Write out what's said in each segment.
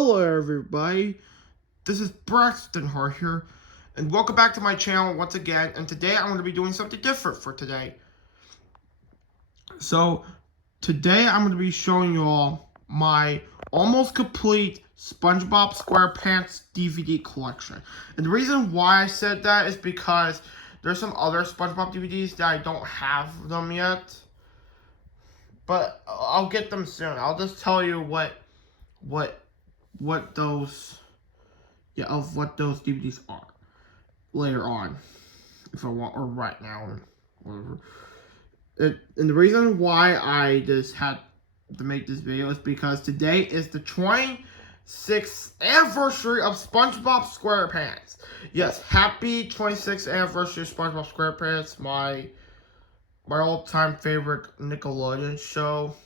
Hello everybody, this is Braxton Hart here, and welcome back to my channel once again, and today I'm going to be doing something different for today. So, today I'm going to be showing you all my almost complete SpongeBob SquarePants DVD collection. And the reason why I said that is because there's some other SpongeBob DVDs that I don't have them yet. But I'll get them soon. I'll just tell you what those DVDs are later on, if I want, or right now, or whatever. And the reason why I just had to make this video is because today is the 26th anniversary of SpongeBob SquarePants. Yes, happy 26th anniversary of SpongeBob SquarePants, my all-time favorite Nickelodeon show.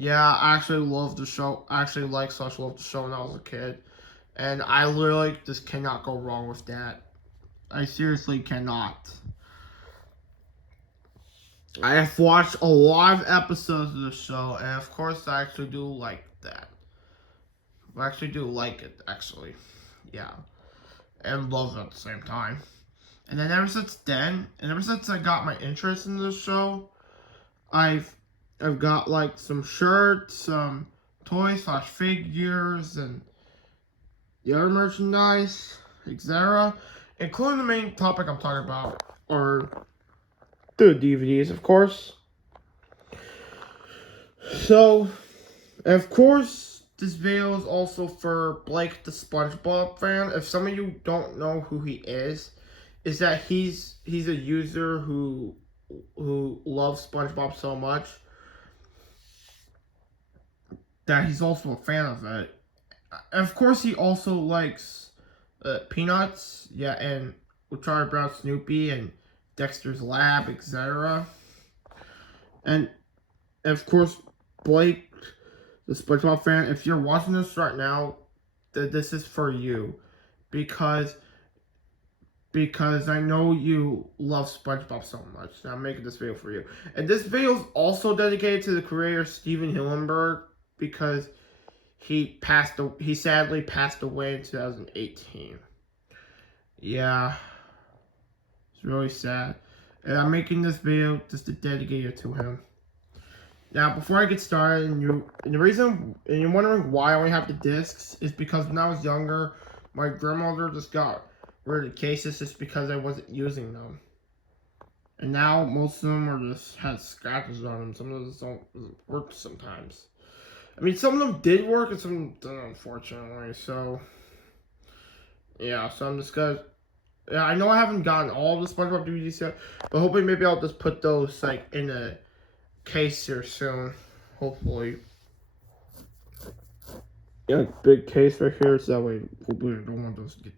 Yeah, I actually love the show. I actually love the show when I was a kid. And I literally just cannot go wrong with that. I seriously cannot. I have watched a lot of episodes of the show, and of course I actually do like that. I actually do like it, actually. Yeah. And love it at the same time. And then ever since I got my interest in this show, I've got like some shirts, some toys / figures, and the other merchandise, etc. Including the main topic I'm talking about, or the DVDs, of course. So, of course, this video is also for Blake the SpongeBob fan. If some of you don't know who he is that he's a user who loves SpongeBob so much that he's also a fan of it. And of course, he also likes Peanuts, yeah, and Charlie Brown, Snoopy, and Dexter's Lab, etc. And of course, Blake, the SpongeBob fan, if you're watching this right now, this is for you, because I know you love SpongeBob so much. So I'm making this video for you. And this video is also dedicated to the creator Stephen Hillenburg, because he sadly passed away in 2018. Yeah, it's really sad. And I'm making this video just to dedicate it to him. Now, before I get started, and you're wondering why I only have the discs, is because when I was younger, my grandmother just got rid of the cases just because I wasn't using them. And now most of them are just had scratches on them. Some of them don't work sometimes. I mean, some of them did work and some of them didn't, unfortunately. So, yeah. So I'm just gonna. Yeah, I know I haven't gotten all the SpongeBob DVDs yet, but hopefully maybe I'll just put those like in a case here soon. Hopefully. Yeah, big case right here, so that way hopefully I don't want those to get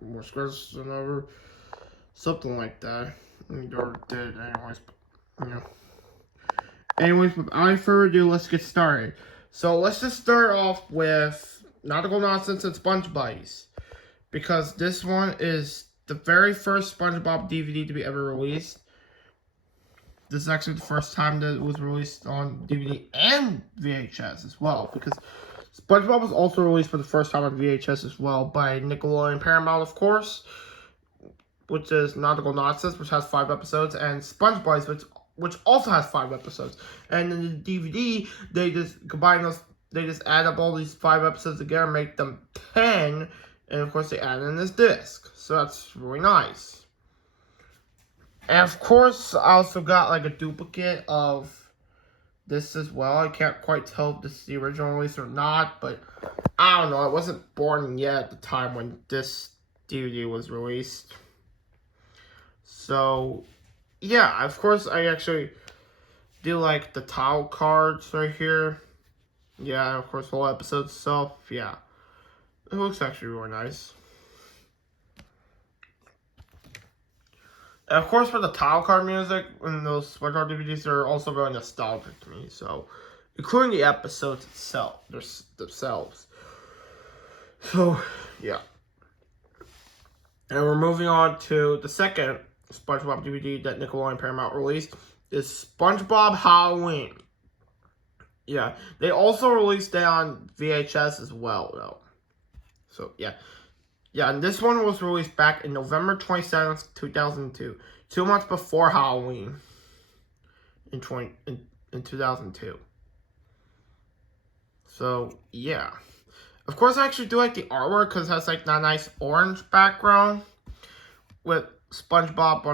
more scratches than ever. Something like that. I mean, they already did anyways, but you know. Anyways, without further ado, let's get started. So let's just start off with Nautical Nonsense and SpongeBob, because this one is the very first SpongeBob DVD to be ever released. This is actually the first time that it was released on DVD and VHS as well, because SpongeBob was also released for the first time on VHS as well by Nickelodeon Paramount, of course, which is Nautical Nonsense, which has 5 episodes, and SpongeBob, which also has 5 episodes. And in the DVD, they just combine those, they just add up all these 5 episodes together, make them 10, and of course they add in this disc. So that's really nice. And of course, I also got like a duplicate of this as well. I can't quite tell if this is the original release or not, but I don't know. I wasn't born yet at the time when this DVD was released. So, yeah, of course, I actually do like the title cards right here. Yeah, of course, the whole episode itself. Yeah, it looks actually really nice. And of course, for the title card music and those SpongeBob DVDs are also very nostalgic to me. So, including the episodes themselves. So, yeah. And we're moving on to the second SpongeBob DVD that Nickelodeon Paramount released, is SpongeBob Halloween. Yeah, they also released it on VHS as well, though. So, yeah. Yeah, and this one was released back in November 27th, 2002. 2 months before Halloween in 2002. So, yeah. Of course, I actually do like the artwork because it has, like, that nice orange background with SpongeBob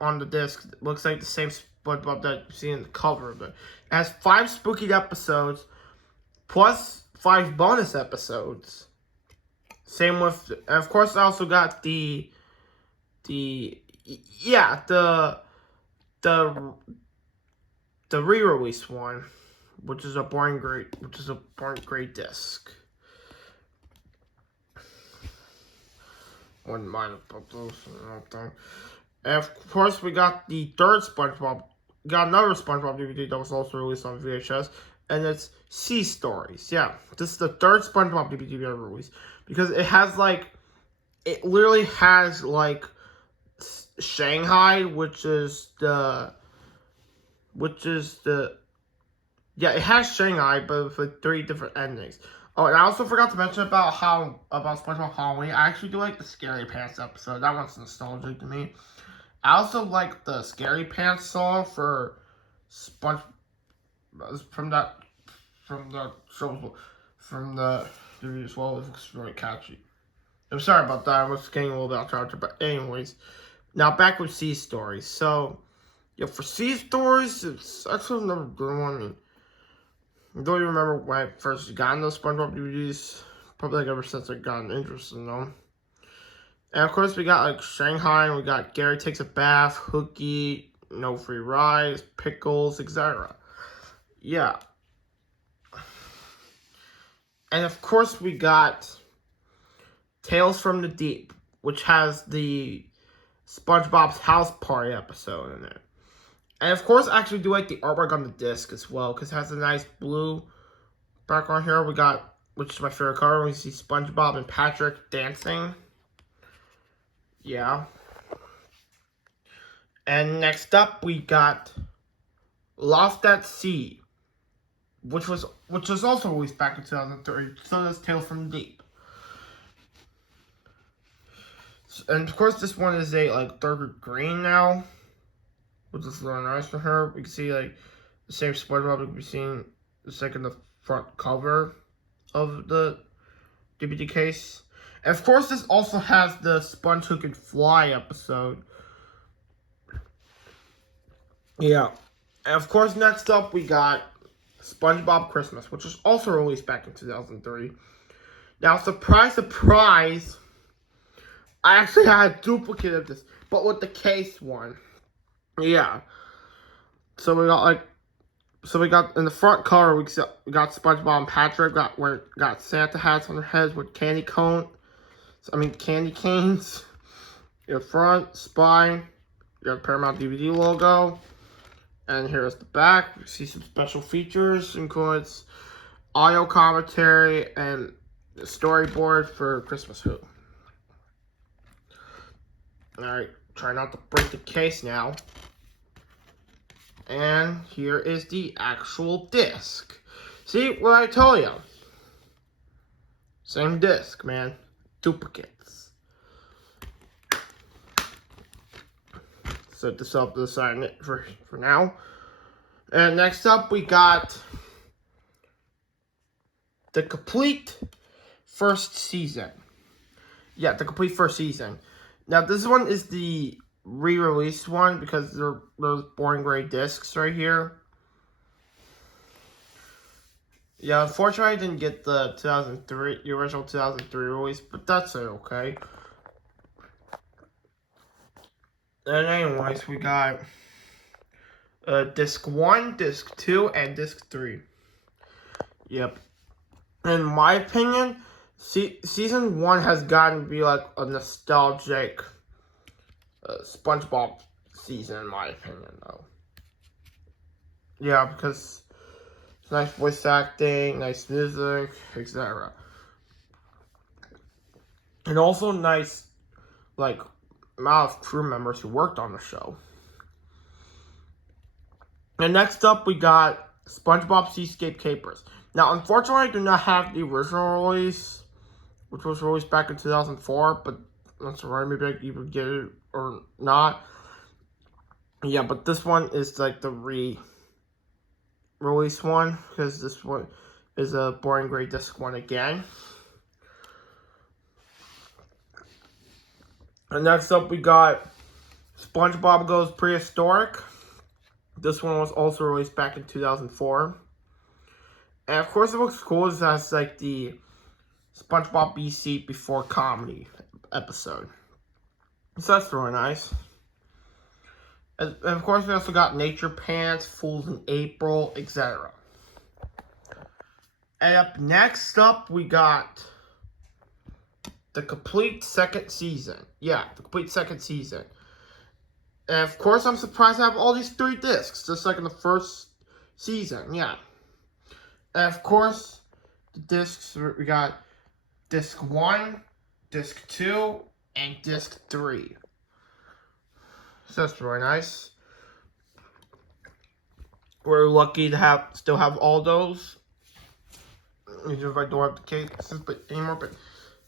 on the disc. It looks like the same SpongeBob that you see in the cover. But it has 5 spooky episodes plus 5 bonus episodes. Same with, and of course, I also got the re-release one, which is a boring gray disc. Wouldn't mind about those. And of course, we got the third SpongeBob. Got another SpongeBob DVD that was also released on VHS, and it's Sea Stories. Yeah, this is the third SpongeBob DVD ever released because it has it literally has Shanghai, which is the it has Shanghai, but with 3 different endings. Oh, and I also forgot to mention about SpongeBob Halloween. I actually do like the Scary Pants episode. That one's nostalgic to me. I also like the Scary Pants song for from the DVD as well. It's really catchy. I'm sorry about that. I was getting a little bit off track, but anyways, now back with Sea Stories. So, yeah, for Sea Stories, it's actually another good one. I mean, I don't even remember when I first got those SpongeBob DVDs. Probably ever since I got an interest in them. And of course, we got Shanghai, and we got Gary Takes a Bath, Hooky, No Free Rides, Pickles, etc. Yeah. And of course, we got Tales from the Deep, which has the SpongeBob's House Party episode in it. And of course, I actually do like the artwork on the disc as well, because it has a nice blue background here. We got, which is my favorite color, we see SpongeBob and Patrick dancing. Yeah. And next up, we got Lost at Sea, which was also released back in 2003. So does Tales from the Deep. And of course, this one is a darker green now, which is really nice for her. We can see the same SpongeBob we can be seeing the front cover of the DVD case. And of course, this also has the Sponge Who Can Fly episode. Yeah. And of course, next up, we got SpongeBob Christmas, which was also released back in 2003. Now, surprise, surprise, I actually had a duplicate of this, but with the case one. Yeah. So we got in the front cover, we got SpongeBob and Patrick, got Santa hats on their heads with candy canes. In front, spine, you got Paramount DVD logo. And here's the back. You see some special features, includes audio commentary and the storyboard for Christmas Who. Alright, try not to break the case now. And here is the actual disc. See what I told you? Same disc, man. Duplicates. Set this up to the side for now. And next up, we got the complete first season. Yeah, the complete first season. Now, this one is the re-released one because they're those boring gray discs right here. Yeah, unfortunately, I didn't get the original 2003 release, but that's okay. And anyways, we got disc 1, disc 2, and disc 3. Yep. In my opinion, season 1 has gotten to be a nostalgic SpongeBob season, in my opinion, though. Yeah, because it's nice voice acting, nice music, etc. And also nice, amount of crew members who worked on the show. And next up, we got SpongeBob Seascape Capers. Now, unfortunately, I do not have the original release, which was released back in 2004, but that's alright, maybe I can even get it or not. Yeah, but this one is like the re-release one, because this one is a Boring Gray Disc one again. And next up, we got SpongeBob Goes Prehistoric. This one was also released back in 2004. And of course, it looks cool. It has like the SpongeBob BC Before Comedy episode. So that's really nice. And of course, we also got Nature Pants, Fools in April, etc. And next up, we got the complete second season. Yeah, the complete second season. And of course, I'm surprised I have all these 3 discs, just like in the first season. Yeah. And of course, the discs, we got disc 1, disc 2, and disc 3. So that's really nice. We're lucky to still have all those. Even if I don't have the cases anymore, but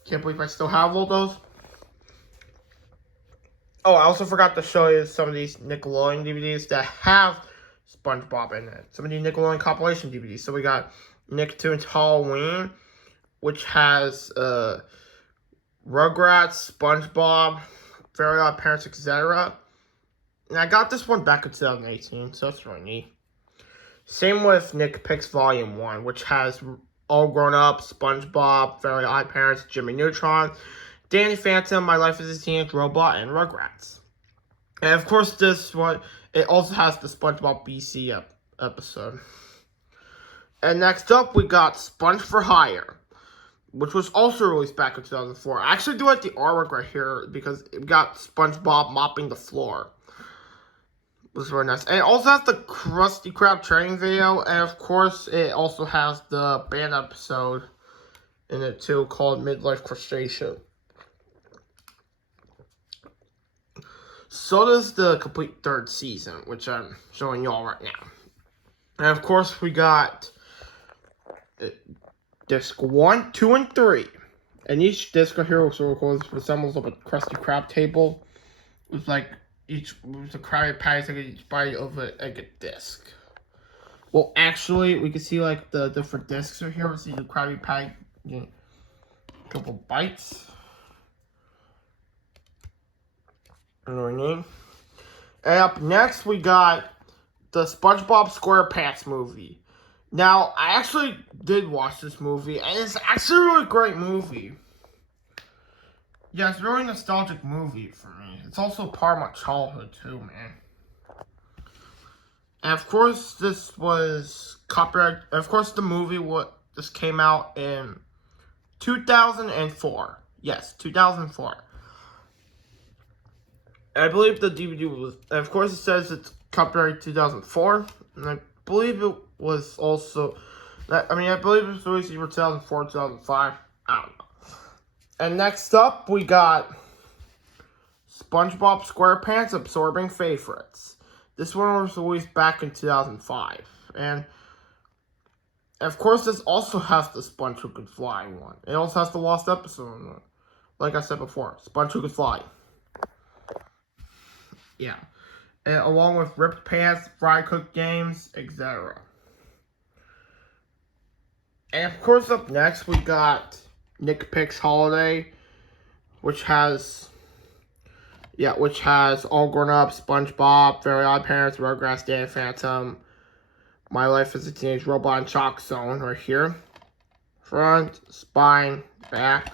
can't believe I still have all those. Oh, I also forgot to show you some of these Nickelodeon DVDs that have SpongeBob in it. Some of the Nickelodeon compilation DVDs. So we got Nicktoons Halloween, which has Rugrats, SpongeBob, Very Odd Parents, etc. And I got this one back in 2018, so that's really neat. Same with Nick Picks Volume 1, which has All Grown Up, SpongeBob, Very Odd Parents, Jimmy Neutron, Danny Phantom, My Life as a Teenage Robot, and Rugrats. And of course, this one, it also has the SpongeBob BC episode. And next up, we got Sponge for Hire, which was also released back in 2004. I actually do like the artwork right here because it got SpongeBob mopping the floor. It was really nice. And it also has the Krusty Krab training video. And of course, it also has the band episode in it too called Midlife Frustration. So does the complete 3rd season, which I'm showing y'all right now. And of course, we got disc 1, 2, and 3. And each disc right here resembles like a Krusty Krab table with like each with the Krabby Patties, like each bite of it like a disc. Well, actually, we can see like the different discs right here. We see the Krabby Patty, a couple bites. And up next, we got the SpongeBob SquarePants movie. Now, I actually did watch this movie, and it's actually a really great movie. Yeah, it's a really nostalgic movie for me. It's also part of my childhood, too, man. And of course, this was copyright. Of course, the movie this came out in 2004. Yes, 2004. I believe the DVD was, and of course it says it's copyright 2004, and I believe it was also, I believe it was released for 2004, 2005, I don't know. And next up, we got SpongeBob SquarePants Absorbing Favorites. This one was released back in 2005, and of course this also has the Sponge Who Could Fly one. It also has the Lost Episode one, like I said before, Sponge Who Could Fly. Yeah, and along with Ripped Pants, Fry Cook Games, etc. And of course, up next we got Nick Picks Holiday, which has All Grown Up, SpongeBob, Very Odd Parents, Rugrats, Danny Phantom, My Life as a Teenage Robot, and Chalk Zone right here. Front, spine, back.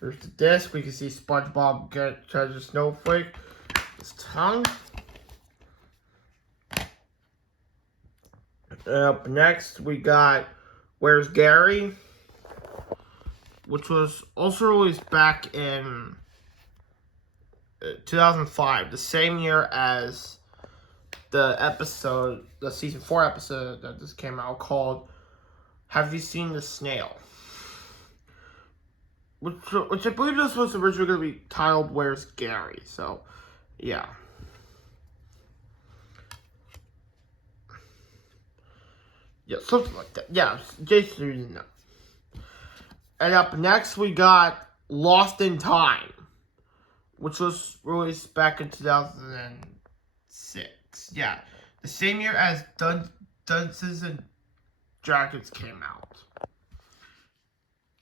Here's the disc. We can see SpongeBob get Treasure Snowflake. His tongue. And up next, we got Where's Gary? Which was also released back in 2005. The same year as the season 4 episode that just came out called Have You Seen the Snail? Which I believe this was originally going to be titled Where's Gary? So, yeah. Yeah, something like that. Yeah, Jason didn't know. And up next, we got Lost in Time, which was released back in 2006. Yeah, the same year as Dungeons and Dragons came out.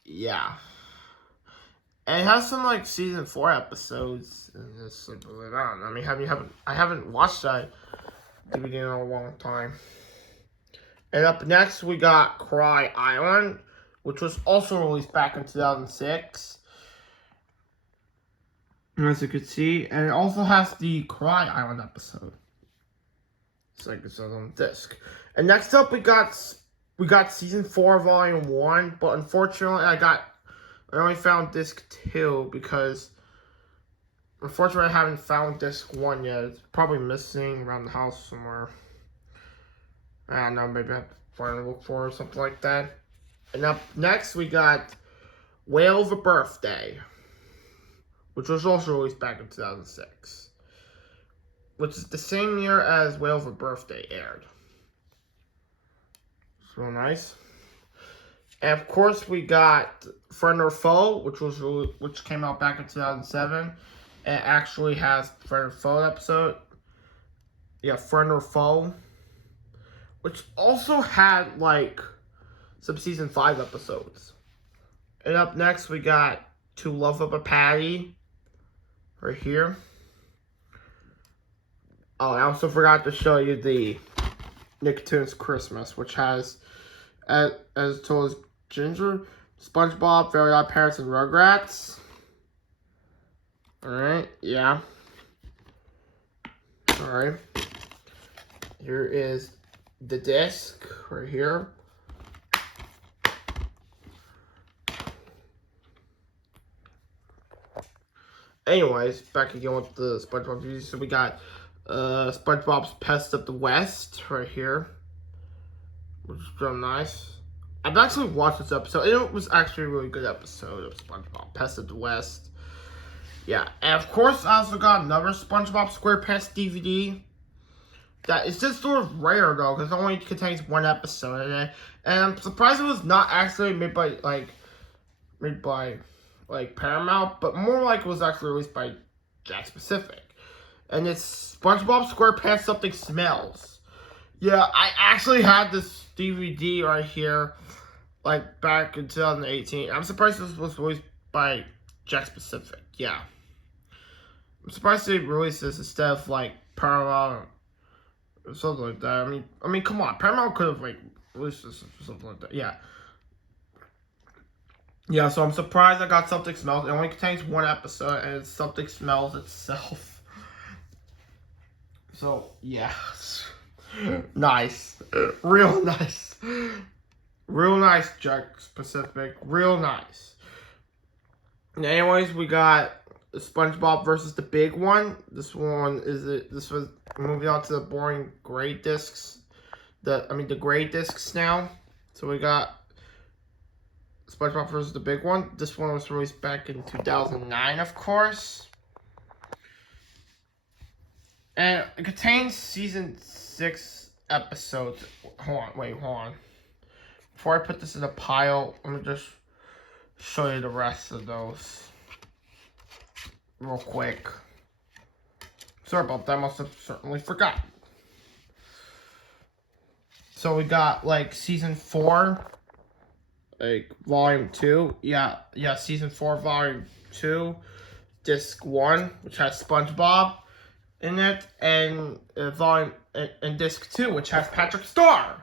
Yeah. And it has some like season 4 episodes and this like going on. I mean, I haven't watched that DVD in a long time. And up next we got Cry Island, which was also released back in 2006. As you can see, and it also has the Cry Island episode. It's like it's on disc. And next up we got season 4 volume 1, but unfortunately I only found disc 2 because unfortunately I haven't found disc 1 yet. It's probably missing around the house somewhere. I don't know, maybe I have to find and look for it or something like that. And up next we got Whale of a Birthday, which was also released back in 2006. Which is the same year as Whale of a Birthday aired. It's real nice. And of course we got Friend or Foe, which came out back in 2007. It actually has Friend or Foe episode. Yeah, Friend or Foe. Which also had like some season 5 episodes. And up next we got To Love Up a Patty. Right here. Oh, I also forgot to show you the Nicktoons Christmas, which has, as told as Ginger, SpongeBob, Very Odd Parents, and Rugrats. Alright, yeah. Alright. Here is the disc, right here. Anyways, back again with the SpongeBob DVD. So we got SpongeBob's Pest of the West right here, which is real nice. I've actually watched this episode. It was actually a really good episode of SpongeBob Pest of the West. Yeah, and of course I also got another SpongeBob SquarePants DVD. That is just sort of rare though, because it only contains 1 episode in it, and I'm surprised it was not actually made by Paramount, but more like it was actually released by Jack Pacific. And it's SpongeBob SquarePants Something Smells. Yeah, I actually had this DVD right here, like back in 2018. I'm surprised this was released by Jack Pacific. Yeah, I'm surprised they released this instead of like Paramount or something like that. I mean, come on, Paramount could have like released this or something like that. Yeah. Yeah, so I'm surprised I got Something Smells. It only contains 1 episode, and it's Something Smells itself. So, yeah. Nice. Real nice. Real nice, Jack Pacific. Real nice. And anyways, we got SpongeBob versus the Big One. This was moving on to the boring gray discs. The gray discs now. So we got SpongeBob versus the Big One. This one was released back in 2009, of course. And it contains season 6 episodes. Hold on. Before I put this in a pile, let me just show you the rest of those real quick. Sorry about that, I must have certainly forgotten. So we got like season 4. Like volume 2, yeah, season 4, volume 2, disc 1, which has SpongeBob in it, and disc 2, which has Patrick Star.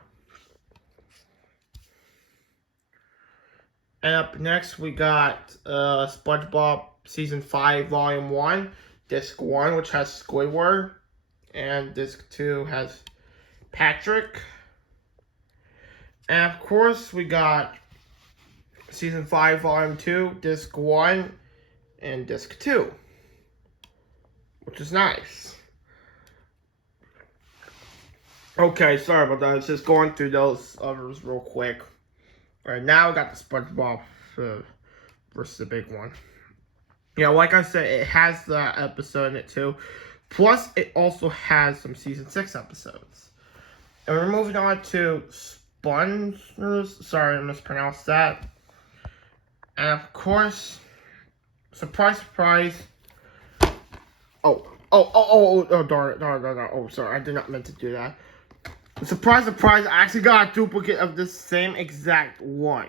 And up next we got SpongeBob season 5, volume 1, disc 1, which has Squidward, and disc 2 has Patrick. And of course we got season 5, volume 2, disc 1, and disc 2, which is nice. Okay, sorry about that. I was just going through those others real quick. Alright, now we got the SpongeBob versus the Big One. Yeah, like I said, it has that episode in it too. Plus, it also has some season 6 episodes. And we're moving on to Sponges. Sorry, I mispronounced that. And of course, surprise, surprise. Darn it. Oh, sorry, I did not mean to do that. Surprise, surprise, I actually got a duplicate of the same exact one.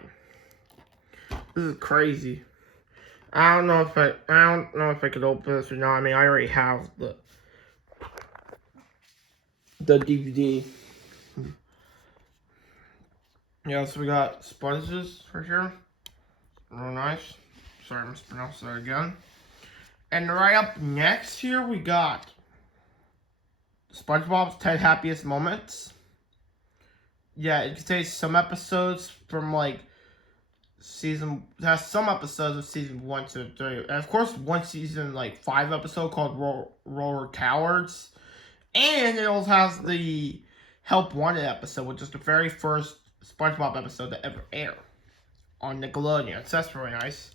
This is crazy. I don't know if I could open this or not. I mean, I already have the DVD. Yeah, so we got sponges for here. Real nice. Sorry, I mispronounced that again. And right up next here, we got SpongeBob's 10 Happiest Moments. Yeah, it contains some episodes from like it has some episodes of season 1, 2, and 3. And of course, one season, like 5 episode called Roller Cowards. And it also has the Help Wanted episode, which is the very first SpongeBob episode that ever aired on Nickelodeon. So that's really nice.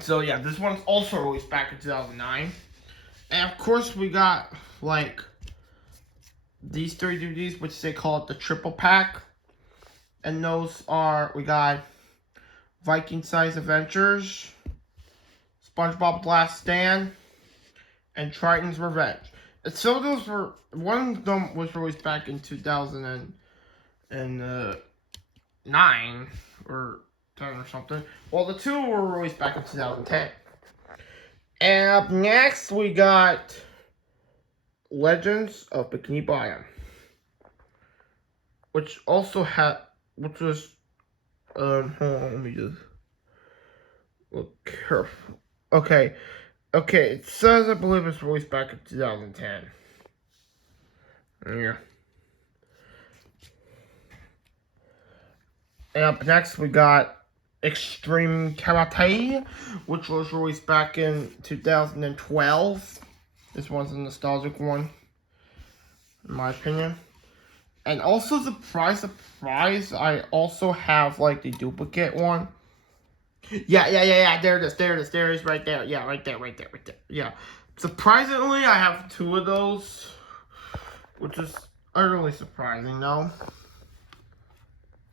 So yeah, this one's also released back in 2009. And of course, we got like these 3 DVDs, which they call it the triple pack. And those are, we got Viking Size Adventures, SpongeBob's Last Stand, and Triton's Revenge. And so those were, one of them was released back in 2009 or 10 or something. Well, the 2 were released back in 2010. And up next, we got Legends of Bikini Bottom, which also had, which was, hold on, let me just look careful. Okay, it says, I believe it's released back in 2010. Yeah. And up next, we got Extreme Karate, which was released back in 2012. This one's a nostalgic one, in my opinion. And also, surprise, I also have, like, the duplicate one. Yeah, there it is, right there. Yeah, right there. Yeah. Surprisingly, I have 2 of those, which is utterly surprising, though.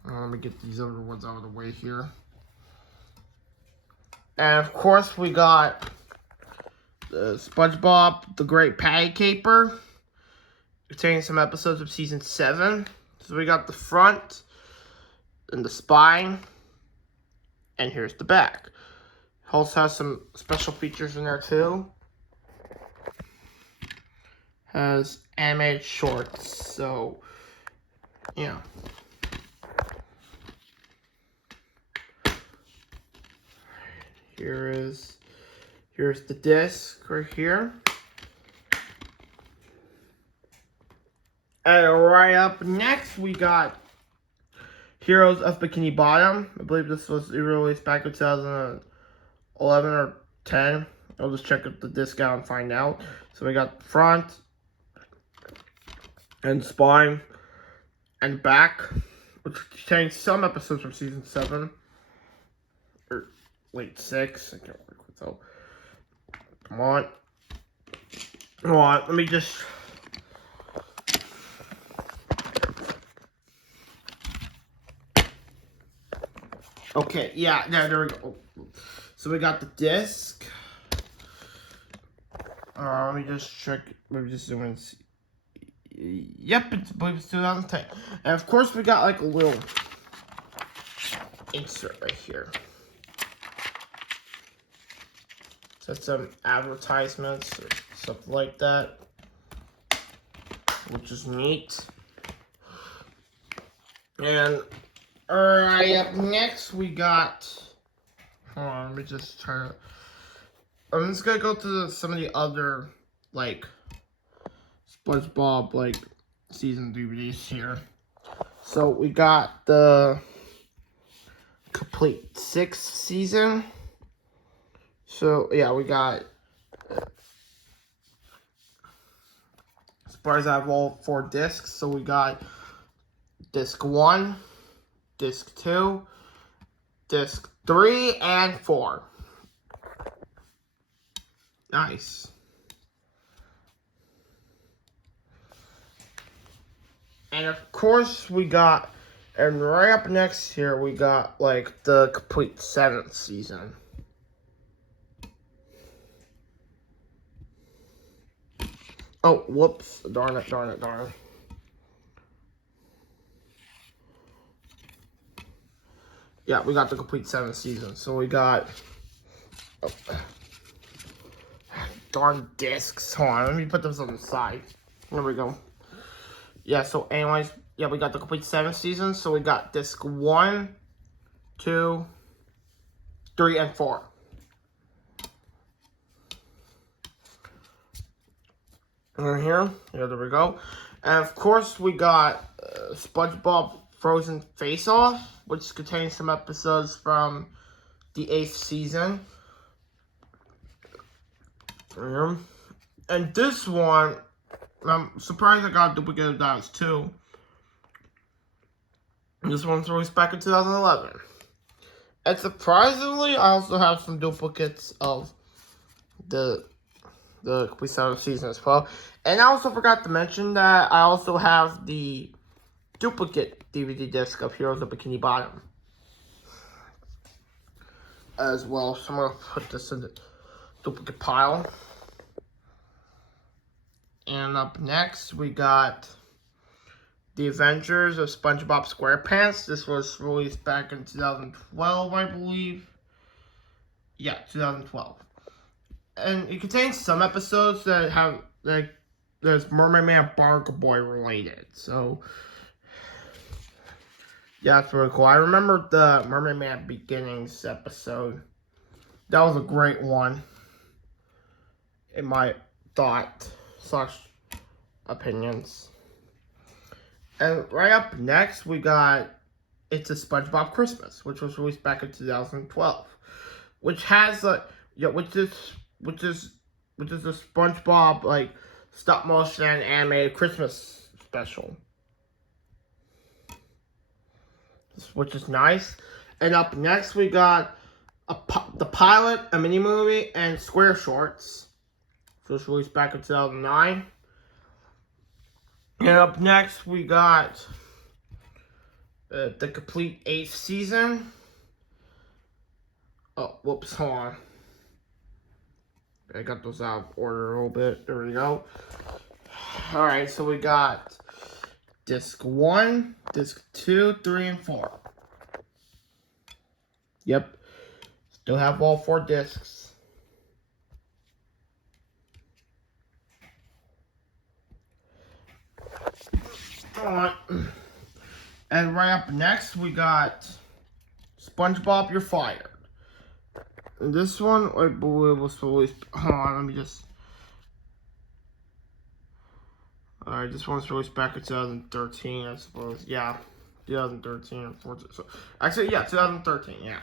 Let me get these other ones out of the way here. And, of course, we got the SpongeBob the Great Patty Caper, containing some episodes of Season 7. So we got the front and the spine, and here's the back. It also has some special features in there, too. Has animated shorts, so, yeah. Here's the disc right here. And right up next, we got Heroes of Bikini Bottom. I believe this was released back in 2011 or 10. I'll just check the disc out and find out. So we got front and spine and back, which contains some episodes from season 7. Or wait, 6. I can't work with that. Come on. Let me just. Okay, yeah, there we go. So we got the disc. Let me just check. Maybe just zoom in and see. Yep, I believe it's 2010. And of course, we got like a little insert right here. So some advertisements or something like that, which is neat. And alright, up next we got. Hold on, let me just try to. I'm just gonna go to some of the other like SpongeBob like season DVDs here. So we got the complete 6th season. So yeah, we got. As far as I have all 4 discs, so we got disc 1, disc 2, disc 3, and 4. Nice. And of course, we got, and right up next here, we got like the complete 7th season. Oh, whoops. Darn it. Yeah, we got the complete 7th season. So we got, oh, darn discs. Hold on, let me put those on the side. There we go. Yeah, so anyways, yeah, we got the complete 7th season. So we got disc 1, 2, 3, and 4. And here, there we go. And of course, we got SpongeBob Frozen Face Off, which contains some episodes from the 8th season. And this one, I'm surprised I got a duplicate of that too. This one's released back in 2011. And surprisingly, I also have some duplicates of the complete 7th season as well. And I also forgot to mention that I also have the duplicate DVD disc of Heroes of Bikini Bottom as well. So I'm going to put this in the duplicate pile. And up next, we got The Adventures of SpongeBob SquarePants. This was released back in 2012, I believe. Yeah, 2012. And it contains some episodes that have, like, there's Mermaid Man Barnacle Boy related. So, yeah, that's really cool. I remember the Mermaid Man Beginnings episode. That was a great one, in my thought/opinions. And right up next, we got It's a SpongeBob Christmas, which was released back in 2012, which has which is a SpongeBob like stop motion animated Christmas special, which is nice. And up next, we got the pilot, a mini movie, and Square Shorts, which was released back in 2009. And up next, we got the complete 8th season. Oh, whoops, hold on. I got those out of order a little bit. There we go. Alright, so we got disc 1, disc 2, 3, and 4. Yep. Still have all 4 discs. Alright. And right up next, we got SpongeBob You're Fired. And this one, I believe, was released. Hold on, let me just. Alright, this one's released back in 2013, I suppose. Yeah, 2013 or 14. So, actually, yeah, 2013, yeah.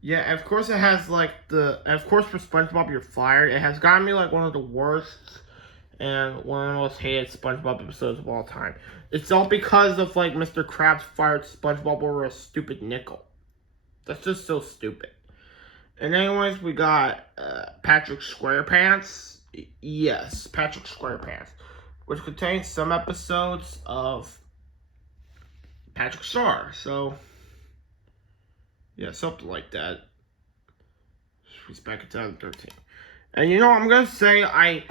Yeah, and of course it has like and of course for SpongeBob You're Fired, it has gotten me like one of the worst and one of the most hated SpongeBob episodes of all time. It's all because of like Mr. Krabs fired SpongeBob over a stupid nickel. That's just so stupid. And anyways, we got Patrick SquarePants. Yes, Patrick SquarePants, which contains some episodes of Patrick Star. So, yeah, something like that. It's back in 2013. And you know, I'm gonna say I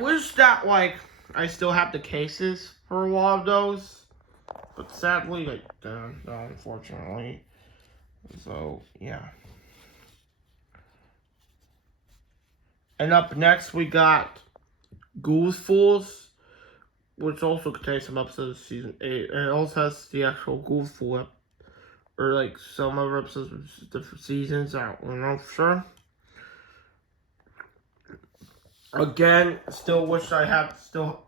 wish that like I still have the cases for a lot of those, but sadly I don't, unfortunately. So yeah. And up next we got Gooffuls, which also contains some episodes of season 8, and it also has the actual Gooful or like some other episodes of different seasons. I don't know for sure. Again, still wish I have the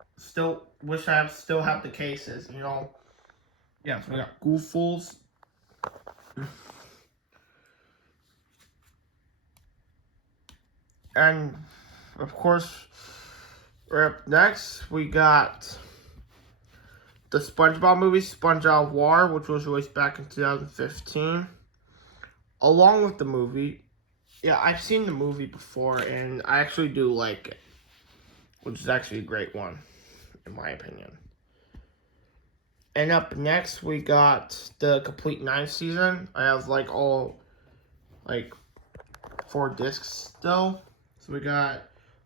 cases, you know. Yeah, so we got Gooffuls. And of course, right up next we got the SpongeBob movie, Sponge Out of Water, which was released back in 2015. Along with the movie. Yeah, I've seen the movie before, and I actually do like it, which is actually a great one. in my opinion. And up next, we got the complete 9th season. I have like all, like 4 discs still. So we got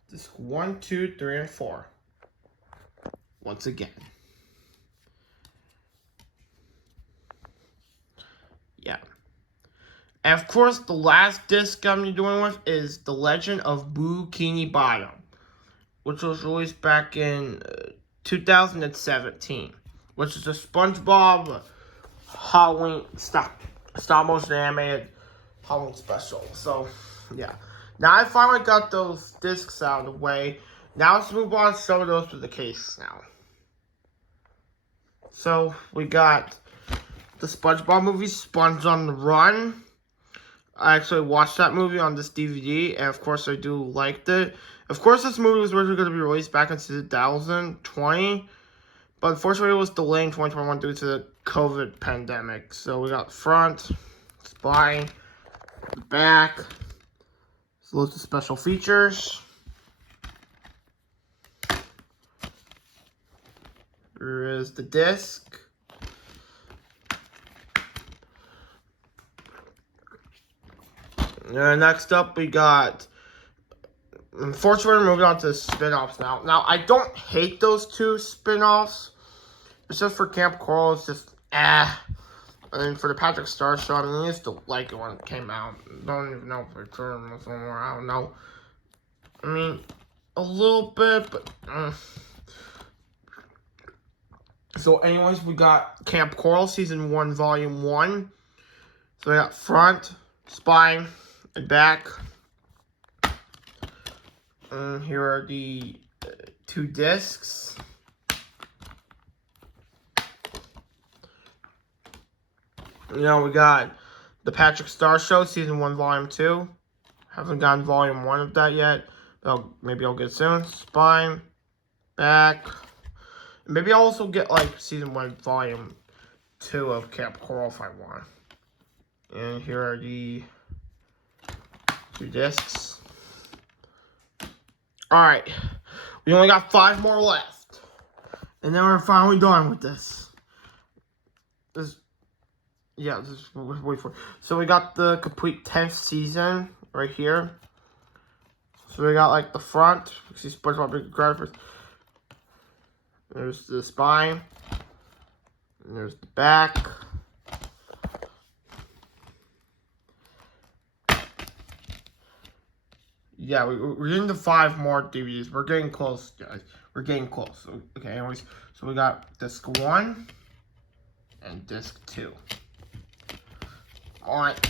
disc 1, 2, 3, and 4. Once again. Yeah. And of course, the last disc I'm doing with is The Legend of Bikini Bottom, which was released back in 2017, which is a SpongeBob Halloween stop motion animated Halloween special. So, yeah. Now I finally got those discs out of the way. Now let's move on to some of those to the case now. So, we got the SpongeBob movie, Sponge on the Run. I actually watched that movie on this DVD, and of course I do liked it. Of course, this movie was originally going to be released back in 2020, but unfortunately it was delayed in 2021 due to the COVID pandemic. So we got front, spine, the back, loads of special features. Here is the disc. Next up, we got, unfortunately, we're moving on to the spin-offs now. Now, I don't hate those 2 spin-offs. It's just for Camp Coral, it's just, And for the Patrick Star Show, I mean, I used to like it when it came out. Don't even know if it's somewhere, I don't know. I mean, a little bit, but, So, anyways, we got Camp Coral, Season 1, Volume 1. So, we got front, spine, and back. And here are the 2 discs. We got the Patrick Star Show, Season 1, Volume 2. Haven't gotten Volume 1 of that yet. Maybe I'll get it soon. Spine, back. Maybe I'll also get, like, Season 1, Volume 2 of Camp Coral if I want. And here are the 2 discs. Alright. We only got 5 more left. And then we're finally done with this. Wait for it. So we got the complete 10th season right here. So we got like the front. You see SpongeBob Big Graphics. There's the spine. And there's the back. Yeah, we're into 5 more DVDs. We're getting close, guys. We're getting close. Okay, anyways. So we got disc 1 and disc 2. Alright.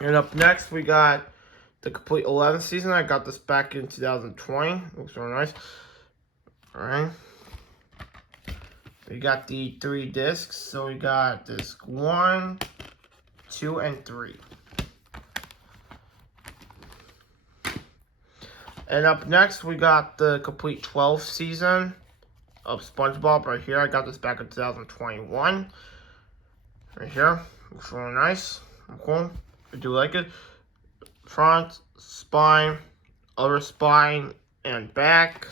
And up next, we got the complete 11th season. I got this back in 2020. Looks really nice. Alright. We got the 3 discs. So we got disc 1, 2, and 3. And up next, we got the complete 12th season of SpongeBob right here. I got this back in 2021. Right here. Looks really nice. Cool. I do like it. Front, spine, other spine, and back.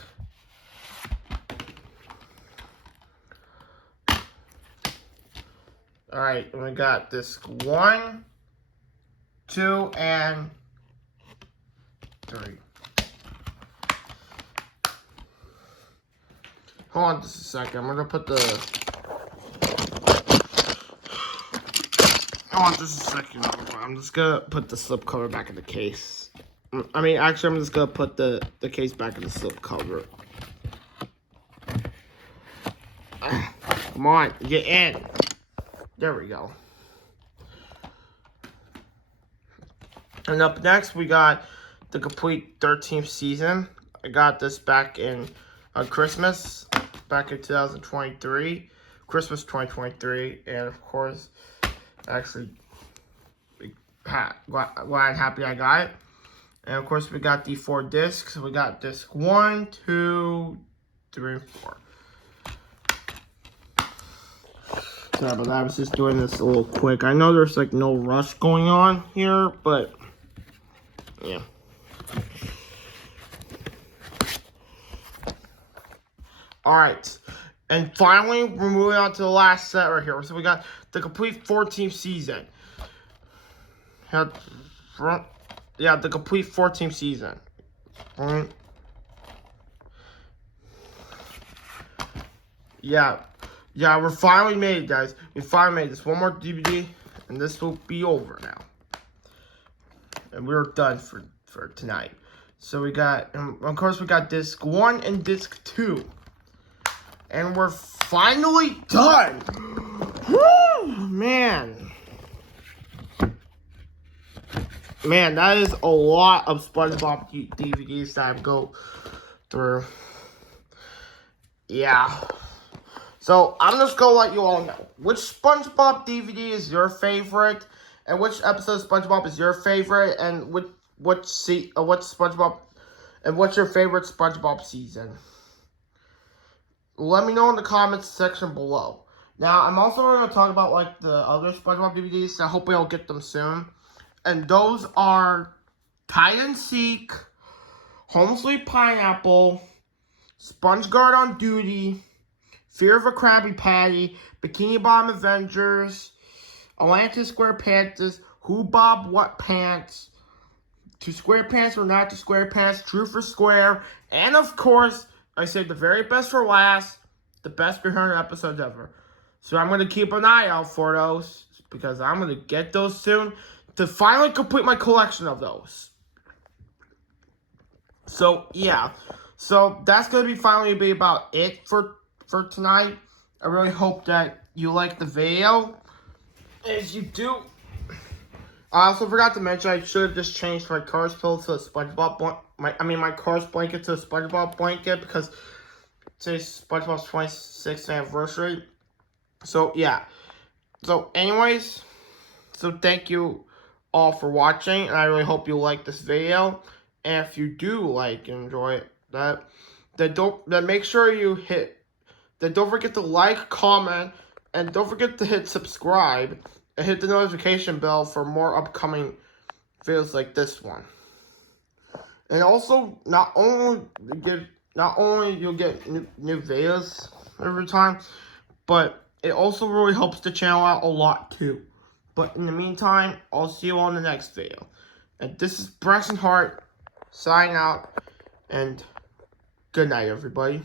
Alright, and we got disc 1, 2, and 3. Hold on just a second. I'm gonna put the... Hold on just a second. I'm just gonna put the slip cover back in the case. I mean, actually, I'm just gonna put the case back in the slip cover. Come on, get in. There we go. And up next, we got the complete 13th season. I got this back in Christmas, back in 2023. Christmas 2023. And of course, actually, glad happy I got it. And of course, we got the 4 discs. We got disc 1, 2, 3, and 4. Sorry about that. I was just doing this a little quick. I know there's like no rush going on here, but yeah. Alright. And finally, we're moving on to the last set right here. So we got the complete 14th season. The complete 14th season. Alright. Yeah, we finally made it, guys. We finally made this. One more DVD, and this will be over now. And we're done for tonight. So we got, and of course, we got disc 1 and disc 2. And we're finally done. Woo, man. Man, that is a lot of SpongeBob DVDs that I go through. Yeah. So, I'm just going to let you all know which SpongeBob DVD is your favorite, and which episode of SpongeBob is your favorite, and what's SpongeBob, and what's your favorite SpongeBob season. Let me know in the comments section below. Now, I'm also going to talk about, like, the other SpongeBob DVDs, so I hope I'll get them soon. And those are Hide and Seek, Home Sweet Pineapple, SpongeGuard on Duty, Fear of a Krabby Patty, Bikini Bottom Avengers, Atlantis SquarePants, Who Bob What Pants, To SquarePants or Not to SquarePants, True for Square, and of course, I saved the very best for last, the best 300 episodes ever. So I'm going to keep an eye out for those, because I'm going to get those soon to finally complete my collection of those. So, yeah. So, that's going to finally be about it for tonight. I really hope that you like the video. As you do, I also forgot to mention I should have just changed my car's pillow to a SpongeBob my car's blanket to a SpongeBob blanket because today's SpongeBob's 26th anniversary. So yeah. So anyways, so thank you all for watching, and I really hope you like this video. And if you do like and enjoy it, then make sure you don't forget to like, comment, and don't forget to hit subscribe and hit the notification bell for more upcoming videos like this one. And also, not only you'll get new videos every time, but it also really helps the channel out a lot too. But in the meantime, I'll see you on the next video. And this is Braxton Hart signing out, and good night, everybody.